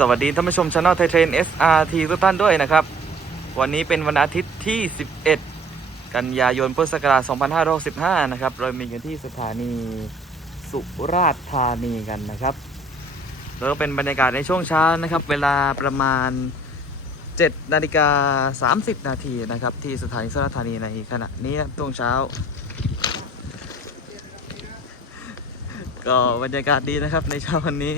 สวัสดีท่านผู้ชมช anel ไทยเทรน SRT ทุกท่านด้วยนะครับ วันนี้เป็นวันอาทิตย์ที่ 11 กันยายนพุทธศักราช2565 นะครับ เรามีกันที่สถานีสุราษฎร์ธานีกันนะครับแล้วก็เป็นบรรยากาศในช่วงเช้านะครับ เวลาประมาณ 7 นาฬิกา 30 นาทีนะครับ ที่สถานีสุราษฎร์ธานีในขณะนี้นะช่วงเช้า ก็บรรยากาศดีนะครับในเช้าวันนี้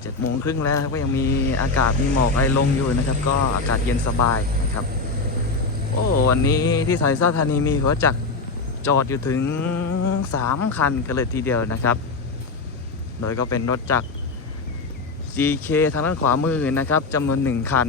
เจ็ ดโมงครึ่งแล้วครับก็ยังมีอากาศมีหมอกอะไรลงอยู่นะครับ ก็อากาศเย็นสบายนะครับ โอ้วันนี้ที่สายซ่าธานีมีหัวจักรจอดอยู่ถึง 3 คันกันเลยทีเดียวนะครับ โดยก็เป็นรถจักร GK ทางด้านขวามือนะครับจำนวน 1 คัน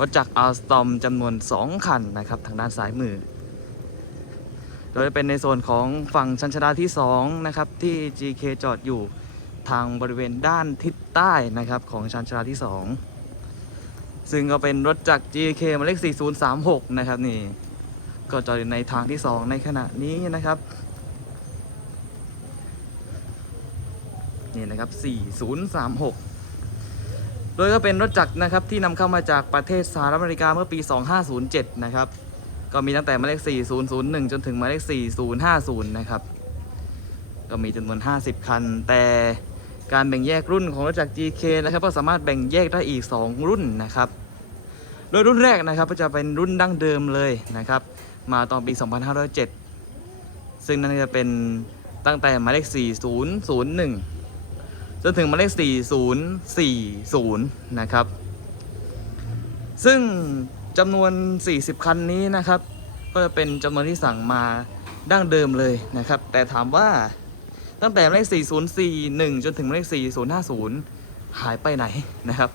รถจักร Alstom จำนวน 2 คันนะครับทางด้านซ้ายมือ โดยเป็นในโซนของฝั่งชันชาลาที่2นะครับที่ GK จอดอยู่ ทางบริเวณด้านทิศใต้นะครับของชานชาลาที่ 2 ซึ่งก็เป็นรถจาก GK หมายเลข 4036 นะครับนี่ก็จอดอยู่ในทางที่ 2 ในขณะนี้นะครับ นี่นะครับ 4036โดยก็เป็นรถจักรนะครับที่นำเข้ามาจากประเทศสหรัฐอเมริกาเมื่อปี 2507 นะครับ ก็มีตั้งแต่หมายเลข 4001 จนถึงหมายเลข 4050 นะครับ ก็มีจำนวน 50 คัน แต่ การแบ่งแยกรุ่นของรถจักร GK นะครับก็สามารถแบ่งแยกได้อีก 2 รุ่นนะครับ โดยรุ่นแรกนะครับก็จะเป็นรุ่นดั้งเดิมเลยนะครับ มาตอนปี 2507 ซึ่งนั่นจะเป็นตั้งแต่หมายเลข 4001 จนถึงหมายเลข 4040 นะครับ ซึ่งจำนวน 40 คันนี้นะครับ ก็จะเป็นจำนวนที่สั่งมาดั้งเดิมเลยนะครับ แต่ถามว่า ตั้งแต่เลข 4041 จนถึงเลข 4050 หายไปไหนนะครับ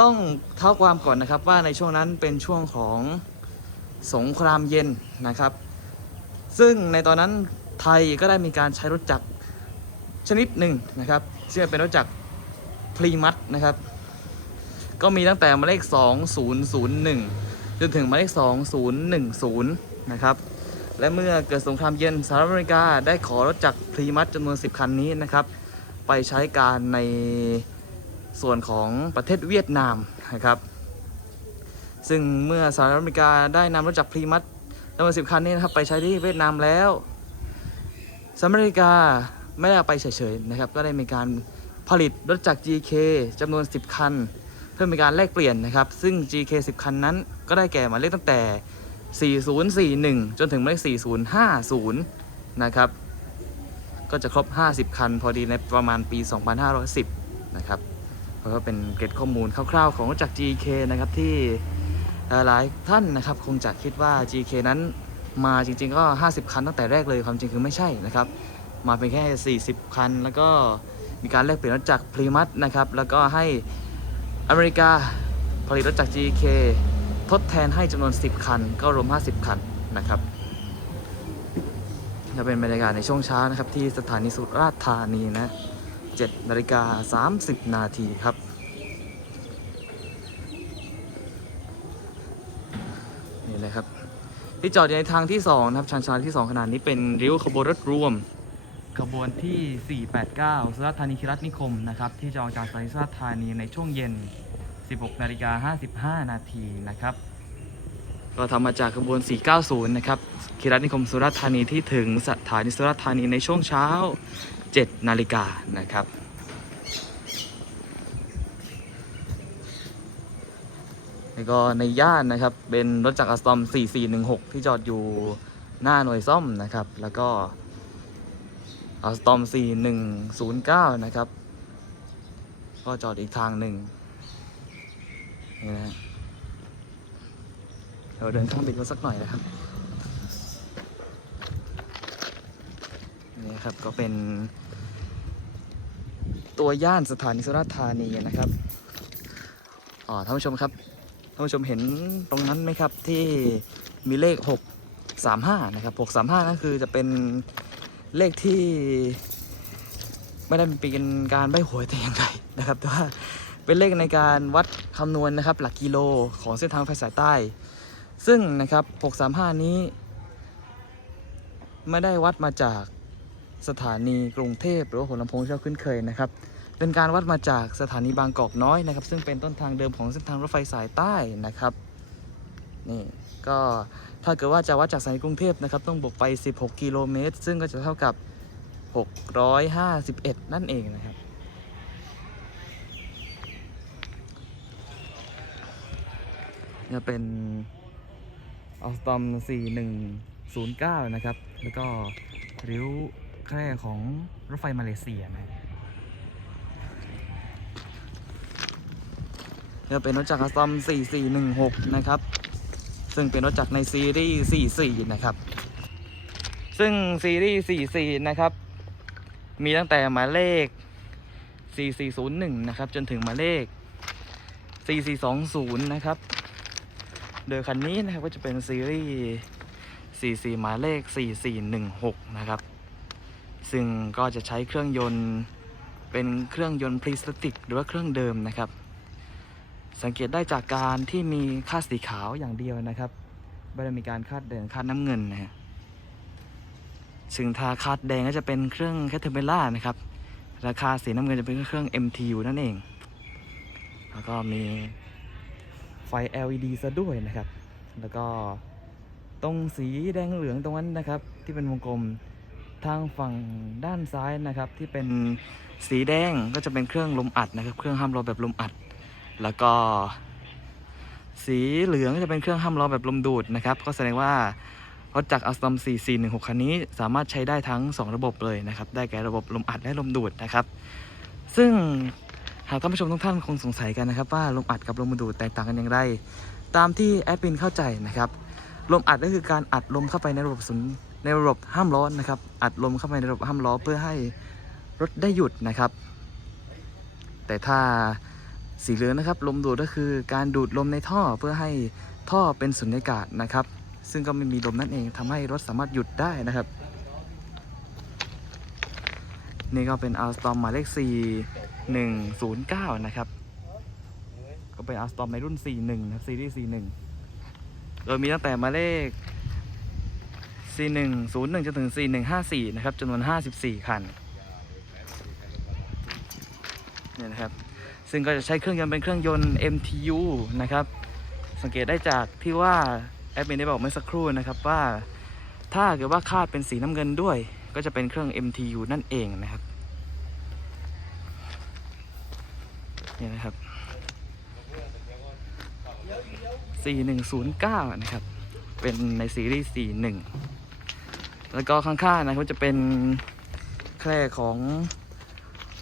ต้องเท้าความก่อนนะครับว่าในช่วงนั้นเป็นช่วงของสงครามเย็นนะครับ ซึ่งในตอนนั้นไทยก็ได้มีการใช้รถจักรชนิดหนึ่งนะครับซึ่งเป็นรถจักรพรีมัตนะครับ ก็มีตั้งแต่หมายเลข 2001 จนถึงหมายเลข 2010 นะครับ และเมื่อเกิดสงครามเย็นสหรัฐอเมริกาได้ขอรถจักรพรีมัตจำนวน 10 คันนี้นะครับ ไปใช้การในส่วนของประเทศเวียดนามนะครับ ซึ่งเมื่อสหรัฐอเมริกาได้นำรถจักรพรีมัตจำนวน 10 คันนี้นะครับไปใช้ที่เวียดนามแล้วสหรัฐอเมริกาไม่ได้เอาไปเฉยๆนะครับ ก็ได้มีการผลิตรถจักร GK จำนวน 10 คัน เพื่อมีการแลกเปลี่ยนนะครับ ซึ่ง GK 10 คันนั้นก็ได้แก่หมายเลขตั้งแต่ 4041 จนถึงหมายเลข4050 นะครับ ก็จะครบ 50 คันพอดีในประมาณปี 2510 นะครับก็เป็นเกร็ดข้อมูลคร่าวๆ ของรถจักร GK นะครับที่หลายท่านนะครับคงจะคิดว่า GK นั้นมาจริงๆก็ 50 คันตั้งแต่แรกเลยความจริงคือไม่ใช่นะครับ มาเป็นแค่ 40 คัน แล้วก็มีการแลกเปลี่ยนรถจักรพรีมัตนะครับ แล้วก็ให้อเมริกาผลิตรถจักร GK ทดแทนให้จำนวน 10 คัน ก็รวม 50 คันนะครับจะเป็นบรรยากาศในช่วงเช้านะครับ ที่สถานีสุราษฎร์ธานีนะ7นาฬิกา30 นาทีครับนี่เลยครับ ที่จอดอยู่ในทางที่ 2 นะครับชันชาลที่ 2 ขนาดนี้เป็นริ้วขบวนรถรวม ขบวนที่ 489 สุราษฎร์ธานีคิรัตนิคมนะครับที่จะออกจากสถานีสุราษฎร์ธานีในช่วงเย็น 16นาฬิกา55 นาทีนะครับ ก็ทำมาจากขบวน 490 นะครับคิรัตนิคมสุราษฎร์ธานีที่ถึงสถานีสุราษฎร์ธานีในช่วงเช้า 7 นาฬิกานะครับแล้วก็ในย่านนะครับเป็นรถจักรอัสตอม 4416 ที่จอดอยู่หน้าหน่วยซ่อมนะครับ แล้วก็อัสตอม 4109 นะครับ ก็จอดอีกทางหนึ่ง นี่นะเราเดินข้ามไปดูสักหน่อยนะครับนี่ครับก็เป็น ตัวย่านสถานีสุราษฎร์ธานีนะครับอ๋อท่านผู้ชมครับท่านผู้ชมเห็นตรงนั้นไหมครับที่มีเลข 635 นะครับ 635 นั่นคือจะเป็นเลขที่ ไม่ได้เป็นการใบหวยแต่อย่างใดนะครับ แต่ว่า เป็นเลขในการวัดคำนวณนะครับ หลักกิโลของเส้นทางไฟสายใต้ ซึ่งนะครับ 635 นี้ ไม่ได้วัดมาจากสถานีกรุงเทพหรือว่าหัวลำโพงที่เราคุ้นเคยนะครับ เป็นการวัดมาจากสถานีบางกอกน้อยนะครับ ซึ่งเป็นต้นทางเดิมของเส้นทางรถไฟสายใต้นะครับนี่ก็ถ้าเกิดว่าจะวัดจากสถานีกรุงเทพนะครับ ต้องบวกไป 16 กิโลเมตร ซึ่งก็จะเท่ากับ 651 นั่นเองนะครับ จะเป็นออสตอม 4109 นะครับ แล้วก็ริ้วแคร่ของรถไฟมาเลเซียนะจะเป็นรถจักรออสตอม 4416 นะครับ ซึ่งเป็นรถจักรในซีรีส์44 นะครับ ซึ่งซีรีส์44 นะครับ มีตั้งแต่หมายเลข 4401 นะครับ จนถึงหมายเลข 4420 นะครับ โดยคันนี้นะครับก็จะเป็นซีรีส์ 44 หมายเลข 4416 นะครับ ซึ่งก็จะใช้เครื่องยนต์เป็นเครื่องยนต์พรีสติกหรือว่าเครื่องเดิมนะครับ สังเกตได้จากการที่มีคาดสีขาวอย่างเดียวนะครับไม่ได้มีการคาดแดงคาดน้ำเงินนะฮะซึ่งถ้าคาดแดงก็จะเป็นเครื่องแคทเทอร์เบล่านะครับ ราคาสีน้ำเงินจะเป็นเครื่อง MTU นั่นเอง แล้วก็มี ไฟ LED ซะด้วยนะครับ แล้วก็ตรงสีแดงเหลืองตรงนั้นนะครับ ที่เป็นวงกลมทางฝั่งด้านซ้ายนะครับ ที่เป็นสีแดงก็จะเป็นเครื่องลมอัดนะครับ เครื่องห้ามล้อแบบลมอัด แล้วก็สีเหลืองก็จะเป็นเครื่องห้ามล้อแบบลมดูดนะครับ ก็แสดงว่ารถจักรอัลสตอม4416 คันนี้สามารถใช้ได้ทั้ง 2 ระบบเลยนะครับ ได้แก่ระบบลมอัดและลมดูดนะครับ ซึ่ง หากท่านผู้ชมทุกท่านคงสงสัยกันนะครับว่าลมอัดกับลมดูดแตกต่างกันอย่างไร ตามที่แอดมินเข้าใจนะครับลมอัดก็คือการอัดลมเข้าไปในระบบศูนในระบบห้ามล้อนะครับ อัดลมเข้าไปในระบบห้ามล้อเพื่อให้รถได้หยุดนะครับ แต่ถ้าสีเหลืองนะครับลมดูดก็คือการดูดลมในท่อเพื่อให้ท่อเป็นสุญญากาศนะครับ ซึ่งก็ไม่มีลมนั่นเองทำให้รถสามารถหยุดได้นะครับ นี่ก็เป็นอัลสตอมหมายเลข 109 นะครับ ก็เป็นอัลสตอมในรุ่น 41 นะครับ ซีรีส์ 41 โดยมีตั้งแต่มาเลข 4101 จนถึง 4154 นะครับจำนวน 54 คันเนี่ยนะครับ ซึ่งก็จะใช้เครื่องยนต์เป็นเครื่องยนต์ MTU นะครับ สังเกตได้จากที่ว่าแอดมินได้บอกเมื่อสักครู่นะครับว่าถ้าเกิดว่าคาดเป็นสีน้ำเงินด้วย ก็จะเป็นเครื่อง MTU นั่นเองนะครับ นี่นะครับ4109 นะครับ เป็นในซีรีส์41 แล้วก็ข้างๆนะครับจะเป็นแคร่ของ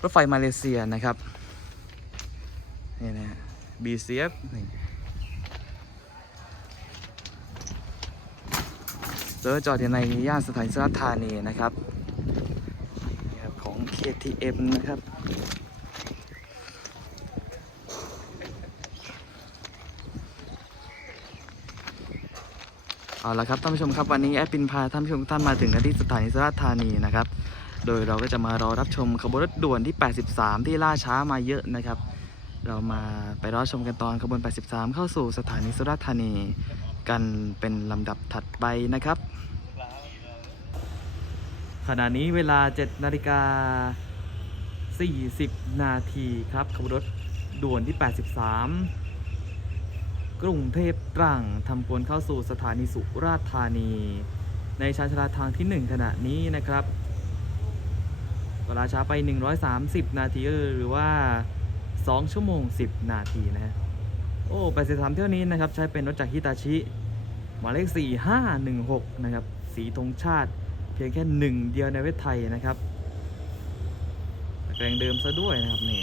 รถไฟมาเลเซียนะครับ นี่นะ BCF นี่จอจอดอยู่ในย่านสถานีสุราษฎร์ธานีนะครับนี่ครับของ KTM นะครับ เอาละครับท่านผู้ชมครับวันนี้แอดปินพาท่านผู้ชมทุกท่านมาถึงที่สถานีสุราษฎร์ธานีนะครับโดยเราก็จะมารอรับชมขบวนรถด่วนที่ 83 ที่ล่าช้ามาเยอะนะครับ เรามาไปรอชมกันตอนขบวน 83 เข้าสู่สถานีสุราษฎร์ธานีกันเป็นลำดับถัดไปนะครับ ขณะนี้เวลา 7 นาฬิกา 40 นาทีครับขบวนรถด่วนที่ 83 กรุงเทพตรังทำกวนเข้าสู่สถานีสุราษฎร์ธานี ในชานชาลาทางที่ 1 ขณะนี้นะครับเวลาช้าไป 130 นาทีหรือว่า 2 ชั่วโมง 10 นาทีนะฮะโอ้83เที่ยวนี้นะครับ ใช้เป็นรถจากฮิตาชิหมายเลข 4516 นะครับ สีธงชาติ เพียงแค่หนึ่งเดียวในประเทศไทยนะครับตะแรงเดิมซะด้วยนะครับนี่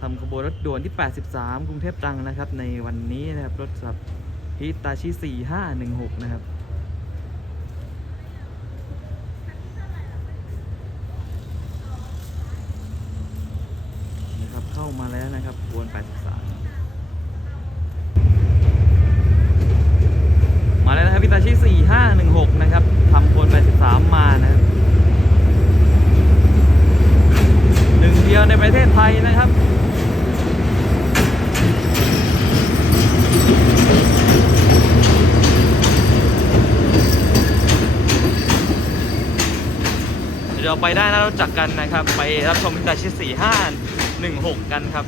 ทำขบวนรถด่วนที่ 83 กรุงเทพตรังนะครับ ในวันนี้นะครับ รถสับฮิตาชิ 4516 นะครับนะครับ เข้ามาแล้วนะครับขบวน 83 มาแล้วนะครับพิตาชิ4516 นะครับทำขบวน 83 มานะครับหนึ่งเดียวในประเทศไทยนะครับ น เรา ไปได้นะรู้จักกันนะครับ ไปรับชมฮิตาชิ4516 กันครับ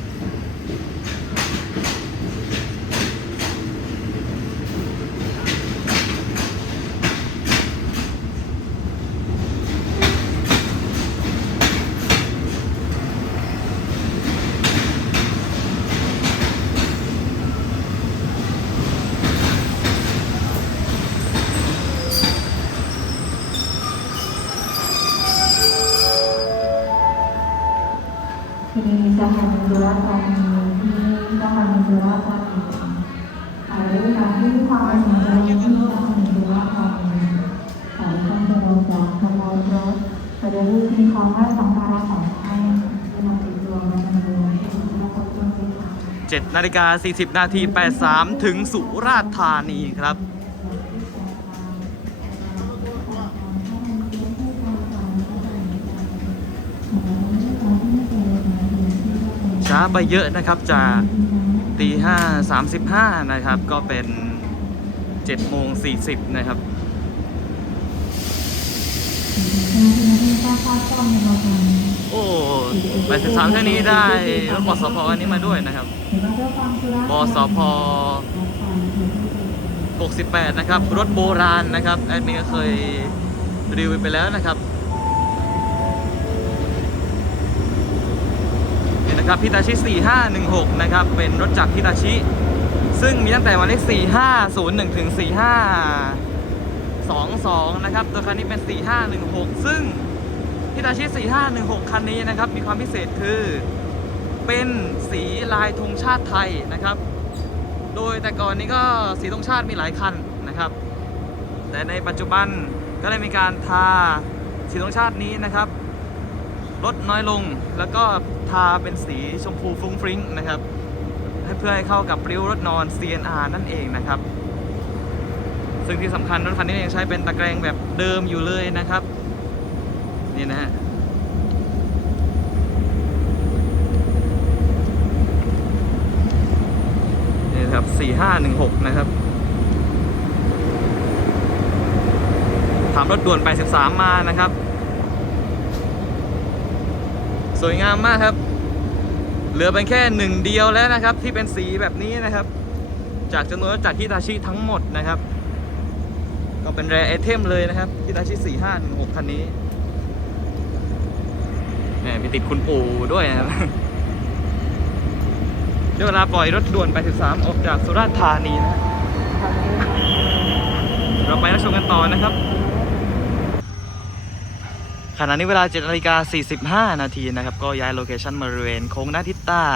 ที่สถานีสุราษฎร์ธานีที่สถานีสุราษฎร์ธานีขอให้การที่ความสนใจที่สถานีสุราษฎร์ธานีขอให้ท่านจงจากขบวนรถจะได้รู้ที่ความว่าสังการะของท่านที่นำติดตัวมาดำเนินที่สุราษฎร์ธานีค่ะ7นาฬิกา40 นาที 83 ถึงสุราษฎร์ธานีครับ ไปเยอะนะครับจากตีห้าสามสิบห้านะครับ ก็เป็นเจ็ดโมงสี่สิบนะครับโอ้ไปสิบสามเท่านี้ได้รถบสพอันนี้มาด้วยนะครับบสพ68 นะครับ รถโบราณนะครับ แอดมินก็เคยรีวิวไปแล้วนะครับ นะครับพิตาชิ 4516 นะครับ เป็นรถจักรพิตาชิ ซึ่งมีตั้งแต่หมายเลข 4501 ถึง 4522 นะครับ ตัวคันนี้เป็น 4516 ซึ่งพิตาชิ 4516 คันนี้นะครับ มีความพิเศษคือเป็นสีลายธงชาติไทยนะครับ โดยแต่ก่อนนี้ก็สีธงชาติมีหลายคันนะครับ แต่ในปัจจุบันก็ได้มีการทาสีธงชาตินี้นะครับ ลดน้อยลง แล้วก็ทาเป็นสีชมพูฟุ้งฟริ้งนะครับเพื่อให้เข้ากับริ้วรถนอน CNR นั่นเองนะครับ ซึ่งที่สำคัญรถคันนี้ยังใช้เป็นตะแกรงแบบเดิมอยู่เลยนะครับ นี่นะฮะนี่ครับ 4516 นะครับถามรถด่วน83มานะครับ สวยงามมากครับ เหลือเป็นแค่หนึ่งเดียวแล้วนะครับ ที่เป็นสีแบบนี้นะครับ จากจำนวนรถจากฮิตาชิทั้งหมดนะครับ ก็เป็นแรไอเทมเลยนะครับฮิตาชิ4516คันนี้แหมมีติดคุณปู่ด้วยนะครับเดี๋ยวเวลาปล่อยรถด่วนไป13ออกจากสุราษฎร์ธานีนะเราไปรับชมกันต่อนะครับข ณะนี้เวลา7นาฬิกา45 นาทีนะครับ ก็ย้ายโลเคชันมาบริเวณโค้งหน้าทิศใต้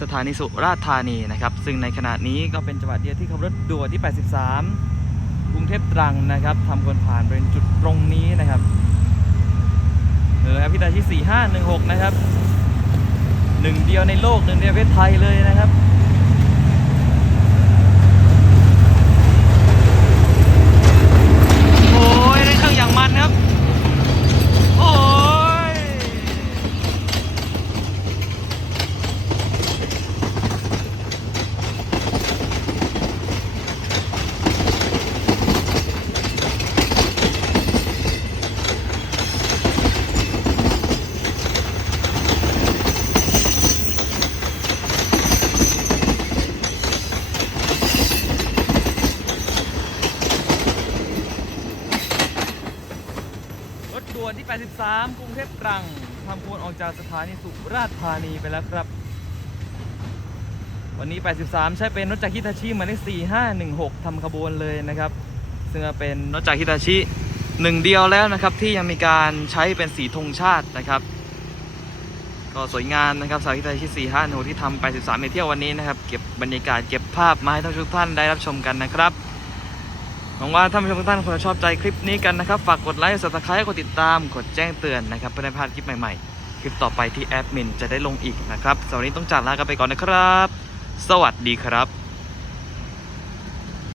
สถานีสุราษฎร์ธานีนะครับ ซึ่งในขณะนี้ก็เป็นจังหวัดเดียวที่ขับรถด่วนที่ 83 กรุงเทพตรังนะครับทำคนผ่านบริเวณจุดตรงนี้นะครับเออพิตาที่4516 นะครับหนึ่งเดียวในโลกหนึ่งเดียวในประเทศไทยเลยนะครับโอ้ยได้เครื่องอย่างมันครับ โอ้ย รถด่วนที่ 83กรุงเทพตรังทำควรออกจากสถานีสุราษฎร์ธานีไปแล้วครับ วันนี้ 83 ใช้เป็นรถจากฮิตาชิหมายเลข4516ทำขบวนเลยนะครับ ซึ่งเป็นรถจากฮิตาชิหนึ่งเดียวแล้วนะครับที่ยังมีการใช้เป็นสีธงชาตินะครับ ก็สวยงามนะครับสาวฮิตาชิ4516ที่ทำ83ในเที่ยววันนี้นะครับ เก็บบรรยากาศเก็บภาพมาให้ท่านทุกท่านได้รับชมกันนะครับ หวังว่าท่านผู้ชมทุกท่านคงจะชอบใจคลิปนี้กันนะครับ ฝากกดไลค์ subscribe กดติดตาม กดแจ้งเตือนนะครับเพื่อไม่พลาดคลิปใหม่ๆ คลิปต่อไปที่แอดมินจะได้ลงอีกนะครับสำหรับวันนี้ต้องจากลากันไปก่อนนะครับ สวัสดีครับ